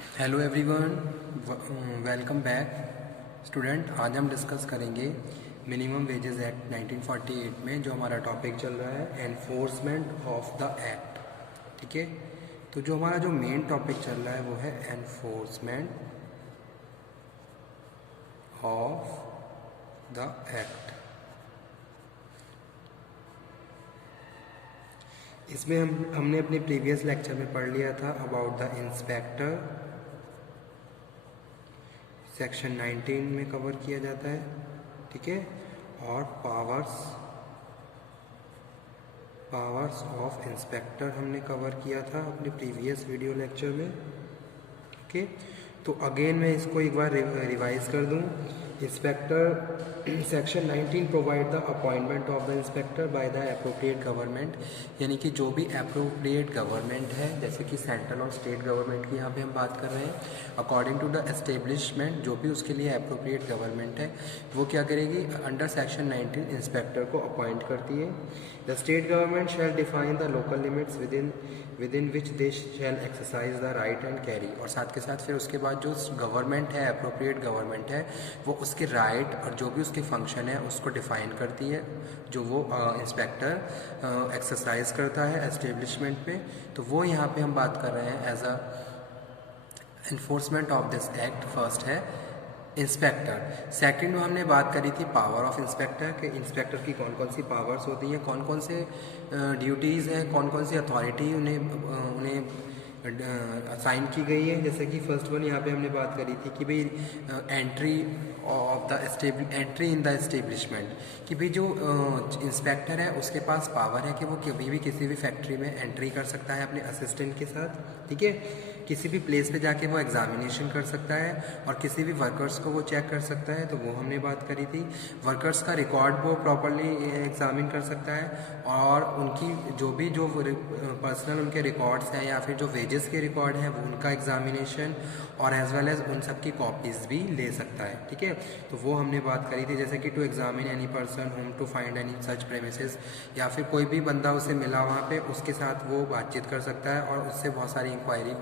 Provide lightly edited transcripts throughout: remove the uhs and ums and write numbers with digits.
Hello everyone, welcome back student. आज हम discuss करेंगे मिनिमम वेजेस एक्ट 1948 में जो हमारा टॉपिक चल रहा है एनफोर्समेंट ऑफ द एक्ट। ठीक है, तो जो हमारा जो मेन टॉपिक चल रहा है वो है एनफोर्समेंट ऑफ द एक्ट। इसमें हमने अपने प्रीवियस लेक्चर में पढ़ लिया था अबाउट द इंस्पेक्टर, सेक्शन 19 में कवर किया जाता है। ठीक है, और पावर्स ऑफ इंस्पेक्टर हमने कवर किया था अपने प्रीवियस वीडियो लेक्चर में। ओके, तो अगेन मैं इसको एक बार रिवाइज कर दूं। Inspector section 19 provide the appointment of the inspector by the appropriate government, यानी कि जो भी अप्रोप्रिएट गवर्नमेंट है, जैसे कि सेंट्रल और स्टेट गवर्नमेंट की यहाँ पे हम बात कर रहे हैं, अकॉर्डिंग टू द एस्टेब्लिशमेंट जो भी उसके लिए अप्रोप्रिएट गवर्नमेंट है वो क्या करेगी, अंडर सेक्शन 19 इंस्पेक्टर को अपॉइंट करती है। The state government shall define the local limits within which they shall exercise the right and carry, और साथ के साथ फिर उसके बाद जो गवर्नमेंट है, अप्रोप्रिएट गवर्नमेंट है, वो उसके राइट और जो भी उसके फंक्शन है उसको डिफाइन करती है, जो वो इंस्पेक्टर एक्सरसाइज करता है एस्टेब्लिशमेंट में। तो वो यहाँ पे हम बात कर रहे हैं as a enforcement of this act. First है इंस्पेक्टर। सेकंड में हमने बात करी थी पावर ऑफ इंस्पेक्टर, कि इंस्पेक्टर की कौन कौन सी पावर्स होती हैं, कौन कौन से ड्यूटीज़ हैं, कौन कौन सी अथॉरिटी उन्हें असाइन की गई है। जैसे कि फर्स्ट वन यहाँ पे हमने बात करी थी कि भाई एंट्री इन द एस्टेब्लिशमेंट, कि भाई जो इंस्पेक्टर है उसके पास पावर है कि वो कभी भी किसी भी फैक्ट्री में एंट्री कर सकता है अपने असिस्टेंट के साथ। ठीक है, किसी भी प्लेस पे जाके वो एग्जामिनेशन कर सकता है और किसी भी वर्कर्स को वो चेक कर सकता है, तो वो हमने बात करी थी। वर्कर्स का रिकॉर्ड वो प्रॉपरली एग्जामिन कर सकता है और उनकी जो पर्सनल उनके रिकॉर्ड्स हैं या फिर जो वेजेस के रिकॉर्ड हैं वो उनका एग्जामिनेशन और एज वेल एज उन सब की कॉपीज़ भी ले सकता है। ठीक है, तो वो हमने बात करी थी, जैसे कि to examine any person home to find any such premises, या फिर कोई भी बंदा उसे मिला वहाँ पे उसके साथ वो बातचीत कर सकता है और उससे बहुत सारी इंक्वायरी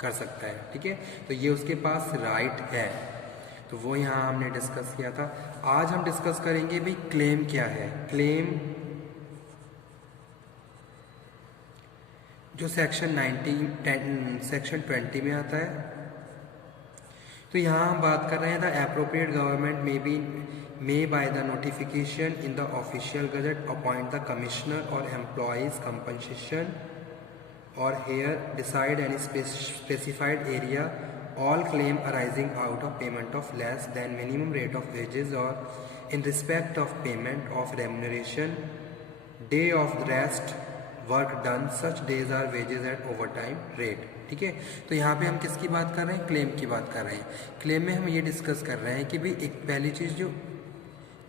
कर सकता है। ठीक है, तो ये उसके पास राइट है, तो वो यहाँ हमने डिस्कस किया था। आज हम डिस्कस करेंगे भी क्लेम क्या है। क्लेम जो सेक्शन 20 में आता है, तो यहाँ हम बात कर रहे हैं the appropriate government may by the notification in the official gazette appoint the commissioner और employees compensation or here decide any specified area all claim arising out of payment of less than minimum rate of wages or in respect of payment of remuneration, day of rest, work done, such days are wages at overtime rate। ठीक है, तो यहाँ पे हम किसकी बात कर रहे हैं, क्लेम की बात कर रहे हैं। क्लेम में हम ये डिस्कस कर रहे हैं कि भाई एक पहली चीज़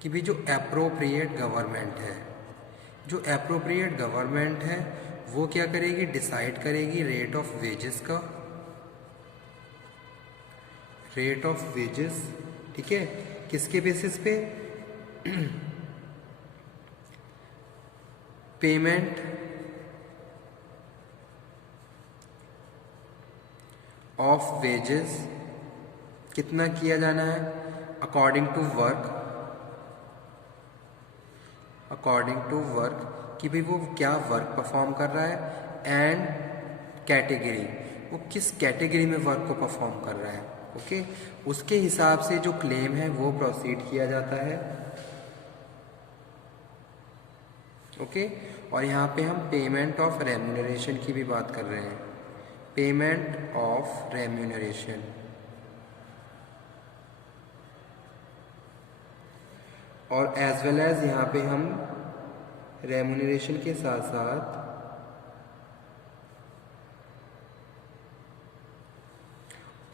कि भाई जो एप्रोप्रिएट गवर्नमेंट है, जो एप्रोप्रिएट गवर्नमेंट है वो क्या करेगी, डिसाइड करेगी रेट ऑफ वेजेस का, रेट ऑफ वेजेस। ठीक है, किसके बेसिस पे, पेमेंट ऑफ वेजेस कितना किया जाना है, according to work, according to work, कि भाई वो क्या वर्क परफॉर्म कर रहा है, एंड कैटेगरी, वो किस कैटेगरी में वर्क को परफॉर्म कर रहा है। ओके, उसके हिसाब से जो क्लेम है वो प्रोसीड किया जाता है। ओके, और यहाँ पे हम पेमेंट ऑफ रेम्यूनरेशन की भी बात कर रहे हैं, पेमेंट ऑफ रेम्यूनरेशन। और एज वेल एज यहाँ पे हम रेम्यूनरेशन के साथ साथ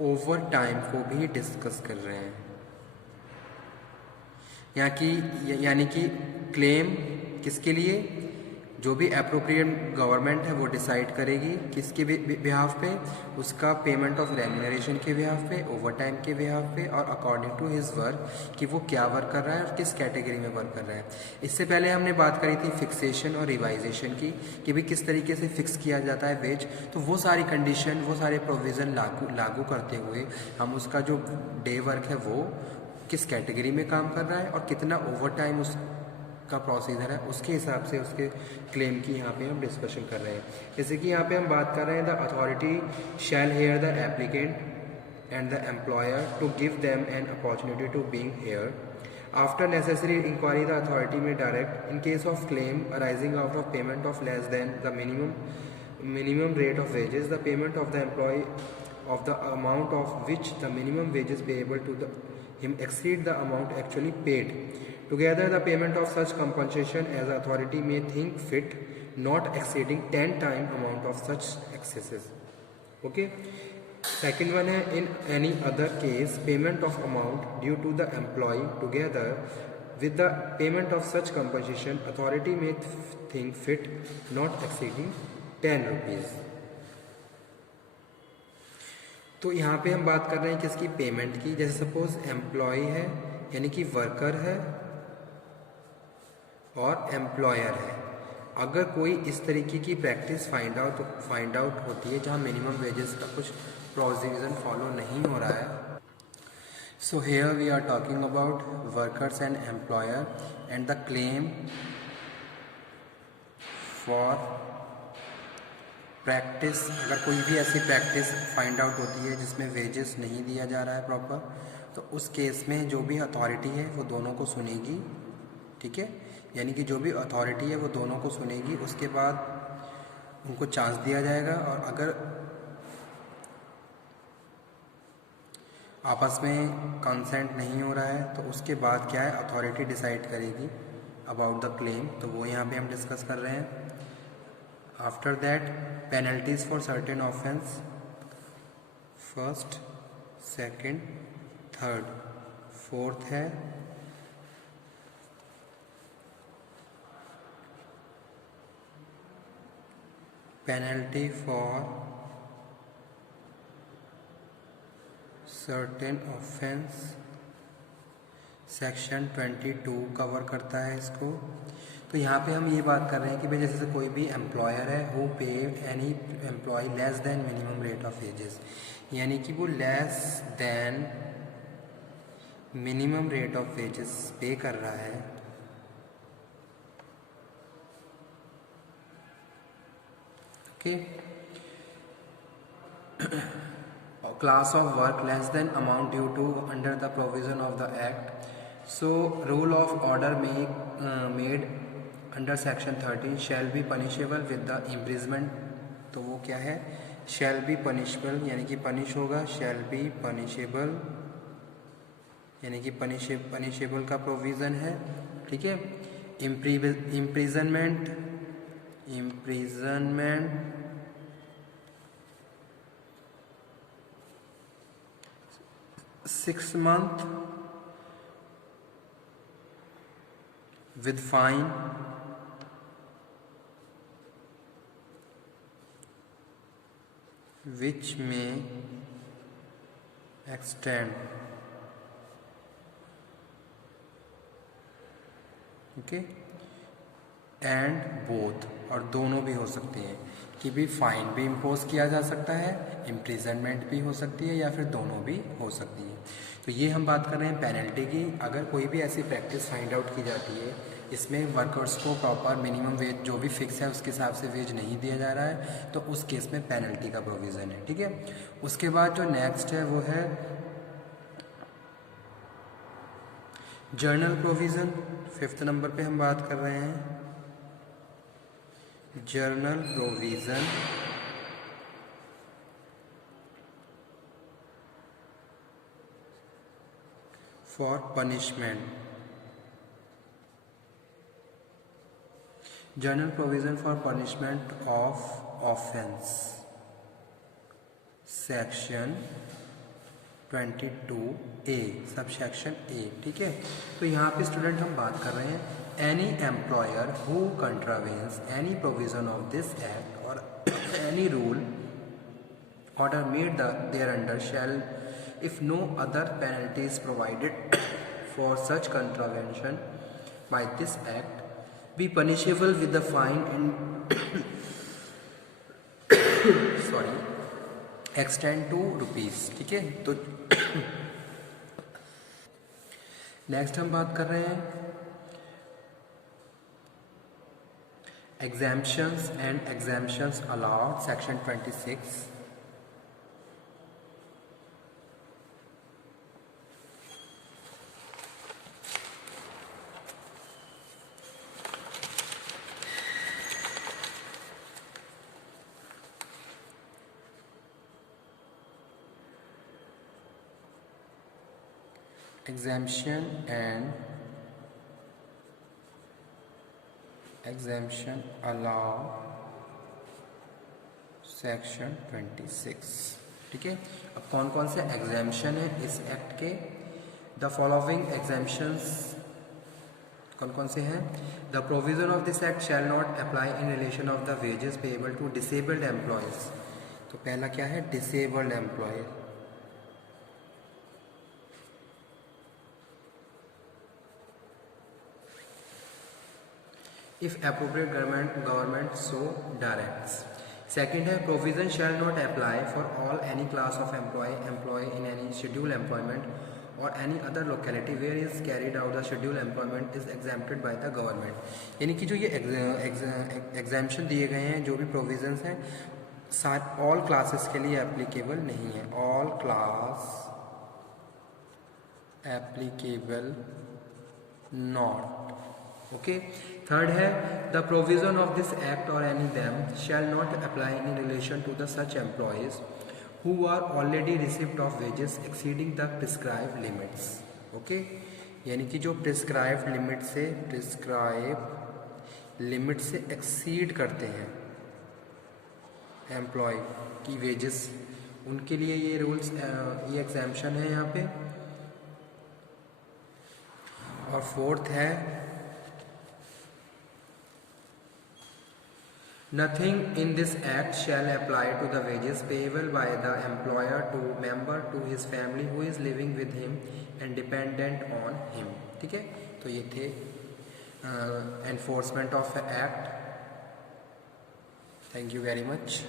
ओवर टाइम को भी डिस्कस कर रहे हैं। यानी कि क्लेम किसके लिए, जो भी अप्रोप्रिएट गवर्नमेंट है वो डिसाइड करेगी किसके बिहाफ पे, उसका पेमेंट ऑफ रेम्यूनरेशन के बिहाफ पे, ओवर टाइम के बिहाफ पे और अकॉर्डिंग टू हिज वर्क कि वो क्या वर्क कर रहा है और किस कैटेगरी में वर्क कर रहा है। इससे पहले हमने बात करी थी फिक्सेशन और रिवाइजेशन की कि भाई किस तरीके से फिक्स किया जाता है वेज। तो वो सारी कंडीशन, वो सारे प्रोविज़न लागू करते हुए हम उसका जो डे वर्क है वो किस कैटेगरी में काम कर रहा है और कितना ओवर टाइम उसका प्रोसीजर है, उसके हिसाब से उसके क्लेम की यहाँ पे हम डिस्कशन कर रहे हैं। जैसे कि यहाँ पे हम बात कर रहे हैं the authority shall hear the applicant and the employer to give them an opportunity to being hear after necessary inquiry the authority may direct in case of claim arising out of payment of less than the minimum rate of wages, the payment of the employee of the amount of which the minimum wages payable to him exceed the amount actually paid. Together, the payment of such compensation as the authority may think fit, not exceeding 10 times amount of such excesses. Okay. Second one है in any other case, payment of amount due to the employee together with the payment of such compensation, authority may think fit, not exceeding 10 rupees. तो यहाँ पे हम बात कर रहे हैं किसकी, पेमेंट की। जैसे सपोज एम्प्लॉय है यानी कि वर्कर है और एम्प्लॉयर है, अगर कोई इस तरीके की प्रैक्टिस फाइंड आउट होती है जहाँ मिनिमम वेजेस का कुछ प्रोविजन फॉलो नहीं हो रहा है। So here we are talking about workers and employer and the claim for practice. अगर कोई भी ऐसी प्रैक्टिस फाइंड आउट होती है जिसमें वेजेस नहीं दिया जा रहा है प्रॉपर, तो उस केस में जो भी अथॉरिटी है वो दोनों को सुनेगी, ठीक है। यानी कि जो भी अथॉरिटी है वो दोनों को सुनेगी, उसके बाद उनको चांस दिया जाएगा और अगर आपस में कंसेंट नहीं हो रहा है तो उसके बाद क्या है, अथॉरिटी डिसाइड करेगी अबाउट द क्लेम। तो वो यहाँ पे हम डिस्कस कर रहे हैं। After that penalties for certain offence, first, second, third, fourth है penalty for certain offence, section 22 cover करता है इसको। तो यहाँ पे हम ये बात कर रहे हैं कि भाई जैसे कोई भी एम्प्लॉयर है who pay any employ less than minimum rate of wages, यानी कि वो less than minimum rate of wages pay कर रहा है, okay. Class of work less than amount due to under the provision of the act. So rule of order made under section 30 shall be punishable with the imprisonment. तो वो क्या है, शैल be punishable यानी कि punish होगा, शैल be punishable यानी कि punishable का प्रोविज़न है, ठीक है। Imprisonment 6 months with fine which may extend, okay, and both, और दोनों भी हो सकते हैं कि भी फाइन भी इम्पोज किया जा सकता है, इम्प्रिजनमेंट भी हो सकती है या फिर दोनों भी हो सकती है। तो ये हम बात कर रहे हैं पेनल्टी की। अगर कोई भी ऐसी प्रैक्टिस फाइंड आउट की जाती है इसमें वर्कर्स को प्रॉपर मिनिमम वेज जो भी फिक्स है उसके हिसाब से वेज नहीं दिया जा रहा है, तो उस केस में पेनल्टी का प्रोविज़न है, ठीक है। उसके बाद जो नेक्स्ट है वो है जर्नल प्रोविज़न। 5th नंबर पे हम बात कर रहे हैं journal provision for punishment. Journal provision for punishment of offence, section 22A, sub section A, ठीक है। तो यहाँ पे स्टूडेंट हम बात कर रहे हैं any employer who contravenes any provision of this act or any rule order made thereunder shall, if no other penalty is provided for such contravention by this act, be punishable with the fine and sorry extend to rupees. ठीक है, तो next हम बात कर रहे हैं exemptions and exemptions allowed, section 26। exemption and exemption allow, section 26। ठीक है, अब कौन कौन से एग्जाम्शन है इस एक्ट के? द फॉलोइंग एग्जाम्शंस कौन कौन से हैं? The provision of this act shall not apply in relation of the wages payable to disabled employees. तो पहला क्या है? Disabled employee. if appropriate government so directs। Second है provision shall not apply for all any class of employee in any scheduled employment or any other locality where is carried out the scheduled employment is exempted by the government। यानी कि जो ये exemption दिए गए हैं, जो भी provisions हैं, all classes के लिए applicable नहीं है। all class applicable not। Okay, third है the provision of this act और any them shall not apply in relation to the such employees who are already receipt of wages exceeding the prescribe limits. Okay, यानी कि जो prescribe limit से exceed करते हैं employ की wages, उनके लिए ये रूल्स, ये एग्जाम्पशन है यहाँ पे। और फोर्थ है Nothing in this act shall apply to the wages payable by the employer to member to his family who is living with him and dependent on him। ठीक है, तो ये थे enforcement of act। Thank you very much।